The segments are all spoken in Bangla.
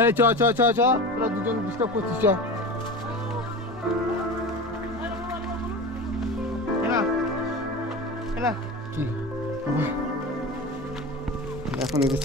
এই চ চ চ চ। তোরা দুজন ডিস্টার্ব করছিস চ। কি। এখন এদের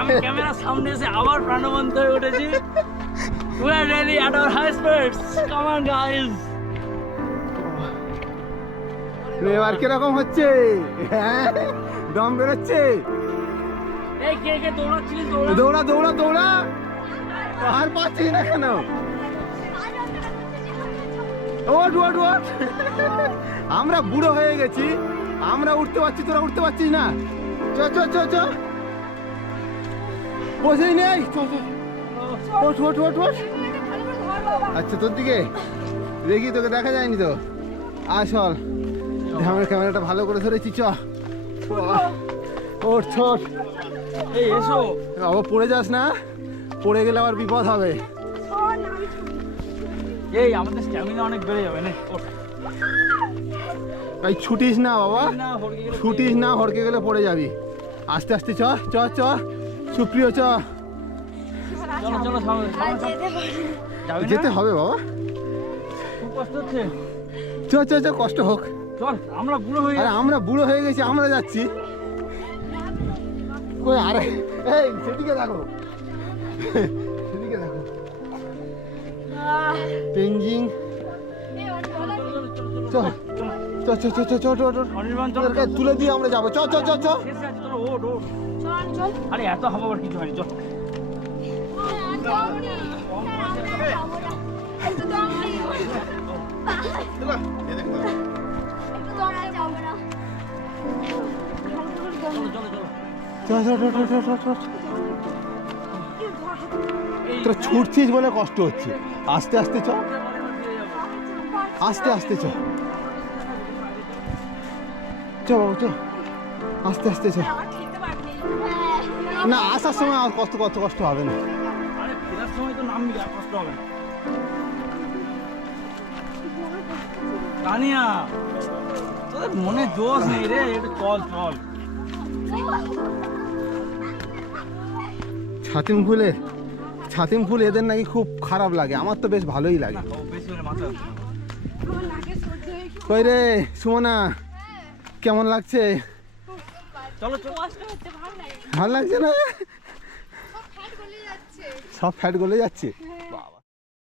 আমাদের এই সামনে এসে আবার প্রাণবন্ত হয়ে উঠেছি। We are ready at our high spirits. Come on, guys. এবার কীরকম হচ্ছে? দম বেরোচ্ছে? দৌড়া। দৌড়া দৌড়া আর পাচ্ছি না কেন? ওট ওট ওট আমরা বুড়ো হয়ে গেছি। আমরা উঠতে পারছি তোরা উঠতে পারছিস না। চ চ চ চ। বসেই নেই। চ চ। ওঠ ওঠ ওঠ ওঠ। আচ্ছা তোর দিকে? দেখি তোকে দেখা যায়নি তো? আসল আমার ক্যামেরাটা ভালো করে ধরেছি চ। ওঠ ছোট এই এসো। আবার পড়ে যাস না? পড়ে গেলে আবার বিপদ হবে। এই আমাদের স্ট্যামিনা অনেক বেড়ে যাবে না ওঠ। ছুটিস না বাবা। না হড়কে গেলে ছুটিস না হড়কে গেলে পড়ে যাবি। আস্তে আস্তে চ চ চ। সুপ্রিয় চ। যেতে হবে বাবা কষ্ট হচ্ছে চল চল চল কষ্ট হোক চল আমরা বুড়ো হয়ে আরে আমরা বুড়ো হয়ে গেছি আমরা যাচ্ছি কই আরে এই সেদিকে দেখো সেদিকে দেখো পেঞ্জিং চল তুলে দিয়ে আমরা যাব চল চল চল চল চল আরে এত হওয়ার কিছু হয়নি চল তোরা ছুটছিস বলে কষ্ট হচ্ছে। আস্তে আস্তে চ। আস্তে আস্তে চ। বাবু, চ। আস্তে আস্তে চ। না, আসার সময় আর কষ্ট কষ্ট কষ্ট হবে না। ফেরার সময় তো নামবি আর কষ্ট হবে না। তানিয়া তোদের মনে জোশ নেই রে একটু চল চল। ছাতিম ফুলে ছাতিম ফুল এদের নাকি খুব খারাপ লাগে আমার তো বেশ ভালোই লাগে। কই রে সুমনা কেমন লাগছে? চলো চলো। ভালো লাগছে না? সব ফ্যাট গলে যাচ্ছে।